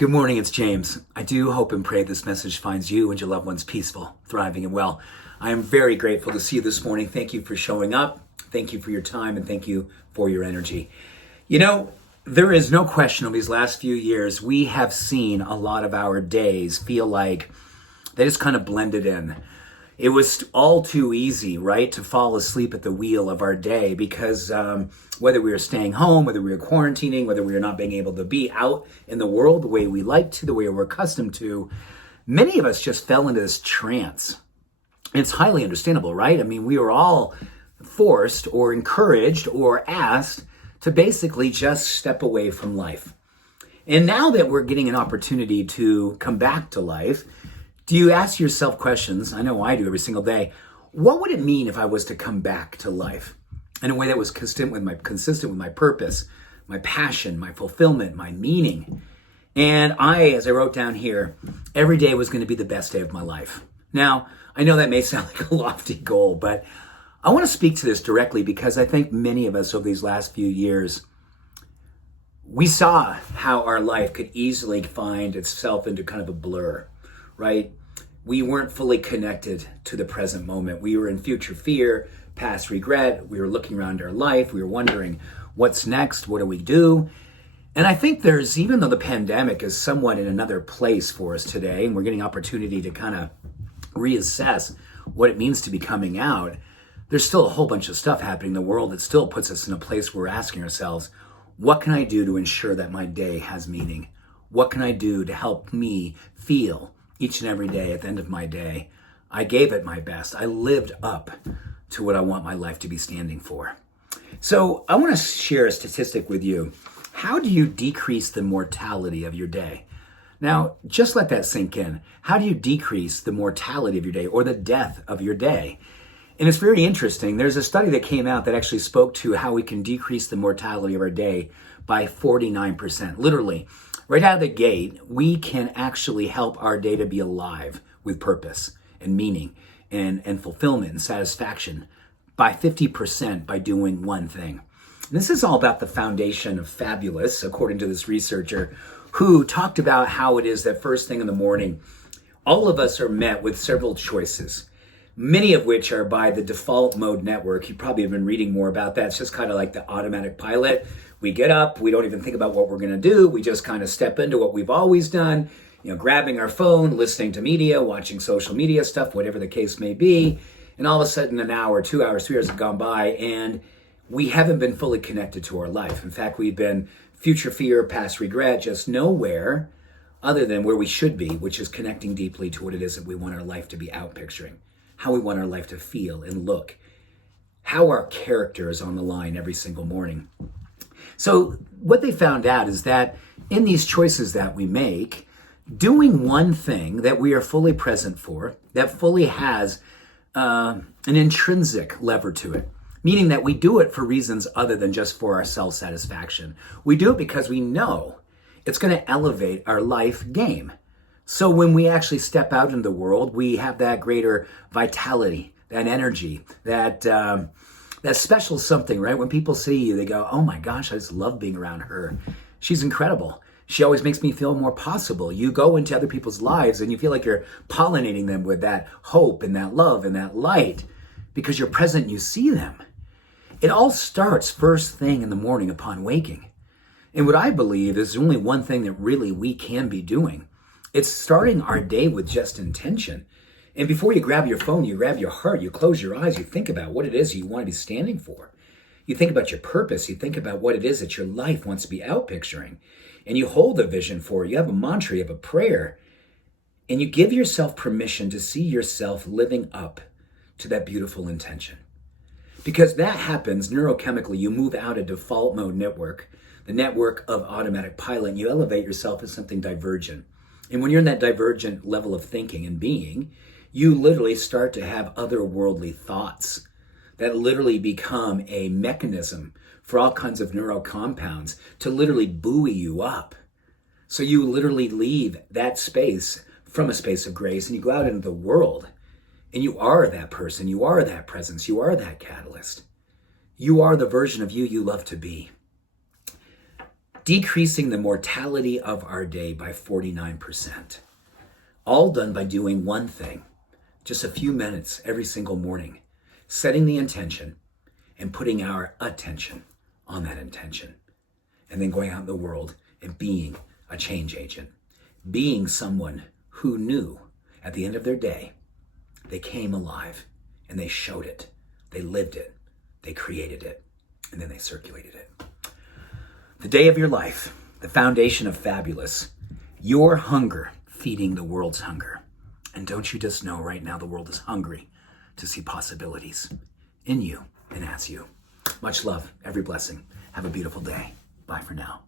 Good morning, it's James. I do hope and pray this message finds you and your loved ones peaceful, thriving, and well. I am very grateful to see you this morning. Thank you for showing up. Thank you for your time, and thank you for your energy. You know, there is no question over these last few years, we have seen a lot of our days feel like they just kind of blended in. It was all too easy, right, to fall asleep at the wheel of our day because whether we were staying home, whether we were quarantining, whether we were not being able to be out in the world the way we like to, the way we're accustomed to, many of us just fell into this trance. And it's highly understandable, right? I mean, we were all forced or encouraged or asked to basically just step away from life. And now that we're getting an opportunity to come back to life, do you ask yourself questions? I know I do every single day. What would it mean if I was to come back to life in a way that was consistent with my purpose, my passion, my fulfillment, my meaning? And as I wrote down here, every day was going to be the best day of my life. Now, I know that may sound like a lofty goal, but I want to speak to this directly because I think many of us over these last few years, we saw how our life could easily find itself into kind of a blur, right? We weren't fully connected to the present moment. We were in future fear, past regret. We were looking around our life. We were wondering, what's next? What do we do? And I think even though the pandemic is somewhat in another place for us today, and we're getting opportunity to kind of reassess what it means to be coming out, there's still a whole bunch of stuff happening in the world that still puts us in a place where we're asking ourselves, what can I do to ensure that my day has meaning? What can I do to help me feel each and every day at the end of my day, I gave it my best. I lived up to what I want my life to be standing for. So I want to share a statistic with you. How do you decrease the mortality of your day? Now, just let that sink in. How do you decrease the mortality of your day or the death of your day? And it's very interesting. There's a study that came out that actually spoke to how we can decrease the mortality of our day by 49%. Literally, right out of the gate, we can actually help our day to be alive with purpose and meaning and fulfillment and satisfaction by 50% by doing one thing. And this is all about the foundation of fabulous, according to this researcher, who talked about how it is that first thing in the morning, all of us are met with several choices, many of which are by the default mode network. You probably have been reading more about that. It's just kind of like the automatic pilot. We get up, we don't even think about what we're going to do. We just kind of step into what we've always done, grabbing our phone, listening to media, watching social media stuff, whatever the case may be. And all of a sudden, an hour, 2 hours, 3 hours have gone by, and we haven't been fully connected to our life. In fact, we've been future fear, past regret, just nowhere other than where we should be, which is connecting deeply to what it is that we want our life to be out picturing, how we want our life to feel and look, how our character is on the line every single morning. So what they found out is that in these choices that we make, doing one thing that we are fully present for, that fully has an intrinsic lever to it, meaning that we do it for reasons other than just for our self-satisfaction. We do it because we know it's going to elevate our life game. So when we actually step out into the world, we have that greater vitality, that energy, that special something, right? When people see you, they go, oh my gosh, I just love being around her. She's incredible. She always makes me feel more possible. You go into other people's lives and you feel like you're pollinating them with that hope and that love and that light because you're present and you see them. It all starts first thing in the morning upon waking. And what I believe is only one thing that really we can be doing. It's starting our day with just intention. And before you grab your phone, you grab your heart, you close your eyes, you think about what it is you want to be standing for. You think about your purpose, you think about what it is that your life wants to be out picturing. And you hold a vision for it, you have a mantra, you have a prayer. And you give yourself permission to see yourself living up to that beautiful intention. Because that happens neurochemically, you move out of default mode network, the network of automatic pilot, and you elevate yourself as something divergent. And when you're in that divergent level of thinking and being, you literally start to have otherworldly thoughts that literally become a mechanism for all kinds of neural compounds to literally buoy you up. So you literally leave that space from a space of grace and you go out into the world and you are that person, you are that presence, you are that catalyst. You are the version of you love to be. decreasing the mortality of our day by 49%. All done by doing one thing, just a few minutes every single morning, setting the intention and putting our attention on that intention, and then going out in the world and being a change agent, being someone who knew at the end of their day, they came alive and they showed it, they lived it, they created it, and then they circulated it. The day of your life, the foundation of fabulous, your hunger feeding the world's hunger. And don't you just know right now the world is hungry to see possibilities in you and as you. Much love, every blessing. Have a beautiful day. Bye for now.